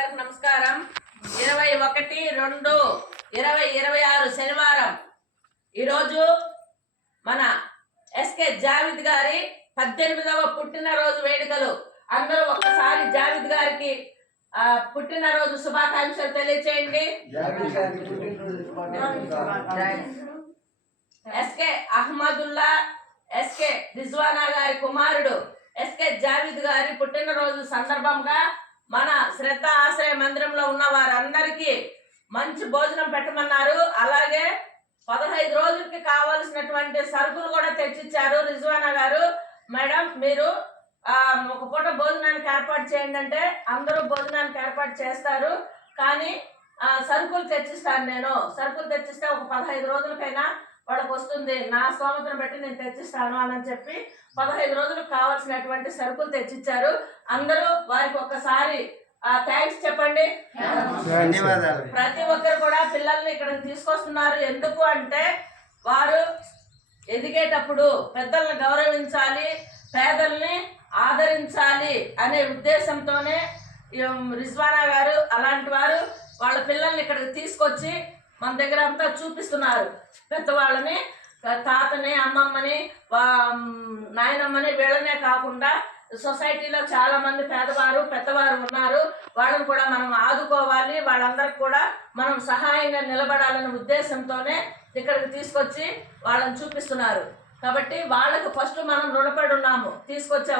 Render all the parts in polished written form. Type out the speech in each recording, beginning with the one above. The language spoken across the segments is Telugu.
అందరికి నమస్కారం. 21/2/2026 శనివారం ఈరోజు మన ఎస్కే జావిద్ గారి 18వ పుట్టినరోజు వేడుకలు. అందరూ ఒక్కసారి జావిద్ గారికి పుట్టినరోజు శుభాకాంక్షలు తెలియచేయండి. ఎస్కే అహ్మదుల్లా ఎస్కే రిజ్వానా గారి కుమారుడు ఎస్కే జావిద్ గారి పుట్టినరోజు సందర్భంగా మన శ్రద్ధ ఆశ్రయ మందిరంలో ఉన్న వారందరికీ మంచి భోజనం పెట్టమన్నారు. అలాగే 15 రోజులకి కావాల్సినటువంటి సరుకులు కూడా తెచ్చిచ్చారు రిజ్వానా గారు. మేడం, మీరు ఒక పూట భోజనానికి ఏర్పాటు చేయండి అంటే అందరూ భోజనానికి ఏర్పాటు చేస్తారు, కానీ సరుకులు తెచ్చిస్తాను. నేను సరుకులు తెచ్చిస్తే ఒక 15 రోజులకైనా వాళ్ళకి వస్తుంది, నా స్తోమతను బట్టి నేను తెచ్చిస్తాను అని చెప్పి 15 రోజులకు కావాల్సినటువంటి సరుకులు తెచ్చిచ్చారు. అందరూ వారికి ఒక్కసారి థ్యాంక్స్ చెప్పండి. ప్రతి ఒక్కరు కూడా పిల్లల్ని ఇక్కడికి తీసుకొస్తున్నారు. ఎందుకు అంటే వారు ఎదిగేటప్పుడు పెద్దల్ని గౌరవించాలి, పేదల్ని ఆదరించాలి అనే ఉద్దేశంతోనే రిజ్వానా గారు అలాంటి వారు వాళ్ళ పిల్లల్ని ఇక్కడికి తీసుకొచ్చి మన దగ్గర అంతా చూపిస్తున్నారు. పెద్దవాళ్ళని, తాతని, అమ్మమ్మని, నాయనమ్మని, వీళ్ళనే కాకుండా సొసైటీలో చాలా మంది పేదవారు పెద్దవారు ఉన్నారు. వాళ్ళని కూడా మనం ఆదుకోవాలి, వాళ్ళందరికి కూడా మనం సహాయంగా నిలబడాలనే ఉద్దేశంతోనే ఇక్కడికి తీసుకొచ్చి వాళ్ళని చూపిస్తున్నారు. కాబట్టి వాళ్ళకి ఫస్ట్ మనం రుణపడి ఉన్నాము. తీసుకొచ్చే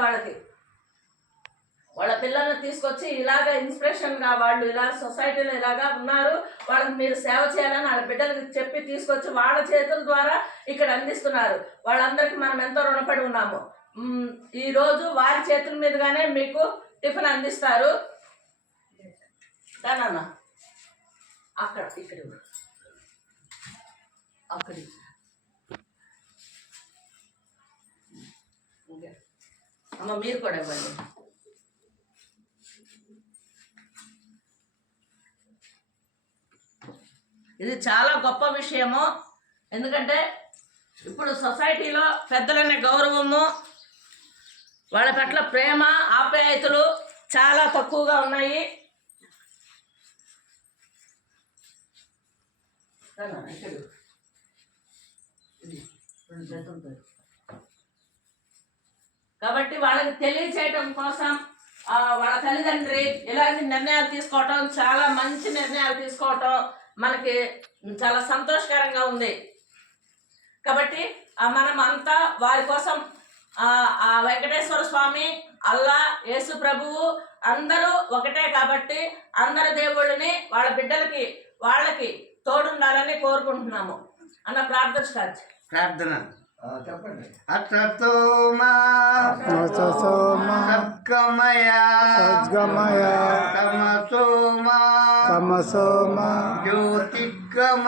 వాళ్ళ పిల్లల్ని తీసుకొచ్చి ఇలాగ ఇన్స్పిరేషన్గా వాళ్ళు ఇలా సొసైటీలో ఇలాగా ఉన్నారు, వాళ్ళకి మీరు సేవ చేయాలని వాళ్ళ బిడ్డలకి చెప్పి తీసుకొచ్చి వాళ్ళ చేతుల ద్వారా ఇక్కడ అందిస్తున్నారు. వాళ్ళందరికీ మనం ఎంతో రుణపడి ఉన్నాము. ఈరోజు వారి చేతుల మీదుగానే మీకు టిఫిన్ అందిస్తారు. దానన్నా అక్కడ అక్కడి అమ్మ మీరు కూడా ఇవ్వండి. ఇది చాలా గొప్ప విషయము. ఎందుకంటే ఇప్పుడు సొసైటీలో పెద్దలనే గౌరవము, వాళ్ళ పట్ల ప్రేమ ఆప్యాయతలు చాలా తక్కువగా ఉన్నాయి. కాబట్టి వాళ్ళకి తెలియచేయటం కోసం వాళ్ళ తల్లిదండ్రి ఇలాంటి నిర్ణయాలు తీసుకోవటం, చాలా మంచి నిర్ణయాలు తీసుకోవటం మనకి చాలా సంతోషకరంగా ఉంది. కాబట్టి మనం అంతా వారి కోసం ఆ వెంకటేశ్వర స్వామి, అల్లా, యేసు ప్రభువు అందరూ ఒకటే. కాబట్టి అందరి దేవుళ్ళని వాళ్ళ బిడ్డలకి వాళ్ళకి తోడుండాలని కోరుకుంటున్నాము అన్న ప్రార్థన చెప్పండి. అతోమా తమసోమా జ్యోతిర్గమయ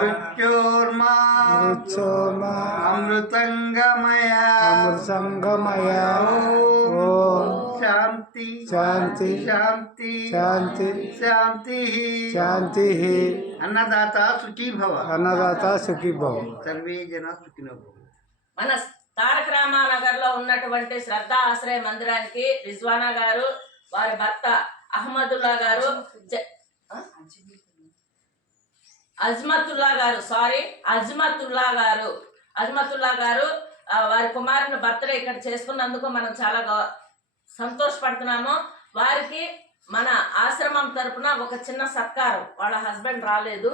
మృత్యోర్మా అమృతంగమయ ఓం శాంతి శాంతి శాంతి శాంతి శాంతి శాంతి. అన్నదాత సుఖీ భవ, అన్నదాత సుఖీ భవ, సర్వే జన సుఖినో భవ. మన తారక రామానగర్లో ఉన్నటువంటి శ్రద్ధ ఆశ్రయ మందిరానికి రిజ్వానా గారు, వారి భర్త అహ్మదుల్లా గారు, అజ్మతుల్లా గారు వారి కుమారుని బర్త్డే ఇక్కడ చేసుకున్నందుకు మనం చాలా సంతోషపడుతున్నాము. వారికి మన ఆశ్రమం తరపున ఒక చిన్న సత్కారం. వాళ్ళ హస్బెండ్ రాలేదు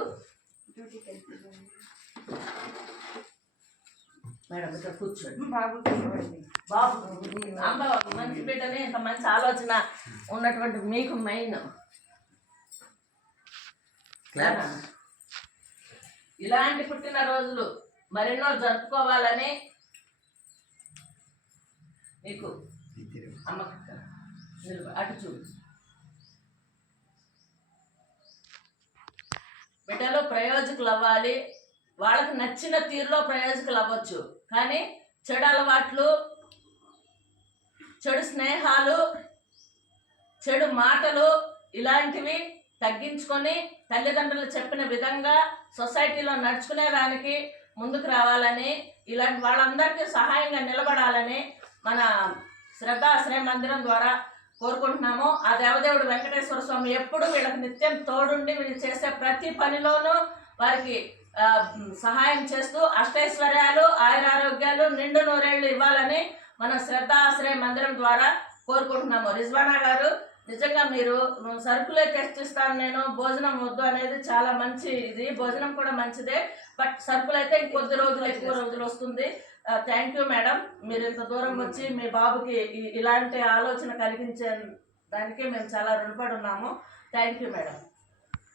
మేడం, ఇక్కడ కూర్చోండి. బాబు అమ్మ మంచి బిడ్డని, ఇంత మంచి ఆలోచన ఉన్నటువంటి మీకు మెయిన్ ఇలాంటి పుట్టినరోజులు మరెన్నో జరుపుకోవాలని మీకు అమ్మ అటు చూడు. బిడ్డలు ప్రయోజకులు అవ్వాలి, వాళ్ళకి నచ్చిన తీరులో ప్రయోజకులు అవ్వచ్చు. కానీ చెడు అలవాట్లు, చెడు స్నేహాలు, చెడు మాటలు ఇలాంటివి తగ్గించుకొని తల్లిదండ్రులు చెప్పిన విధంగా సొసైటీలో నడుచుకునే దానికి ముందుకు రావాలని, ఇలాంటి వాళ్ళందరికీ సహాయంగా నిలబడాలని మన శ్రద్ధ ఆశ్రయ మందిరం ద్వారా కోరుకుంటున్నాము. ఆ దేవదేవుడు వెంకటేశ్వర స్వామి ఎప్పుడు వీళ్ళకి నిత్యం తోడుండి వీళ్ళు చేసే ప్రతి పనిలోనూ వారికి సహాయం చేస్తూ అష్టైశ్వర్యాలు, ఆయురారోగ్యాలు, నిండు నూరేళ్లు ఇవ్వాలని మన శ్రద్ధ ఆశ్రయ మందిరం ద్వారా కోరుకుంటున్నాము. రిజ్వానా గారు, నిజంగా మీరు సరుకులే తెచ్చిస్తాను నేను, భోజనం వద్దు అనేది చాలా మంచి ఇది. భోజనం కూడా మంచిదే, బట్ సరుకులు అయితే ఇంకొద్ది రోజులు ఎక్కువ రోజులు వస్తుంది. థ్యాంక్ యూ మేడం, మీరు ఇంత దూరం వచ్చి మీ బాబుకి ఇలాంటి ఆలోచన కలిగించే దానికి మేము చాలా రుణపడి ఉన్నాము. Thank you madam.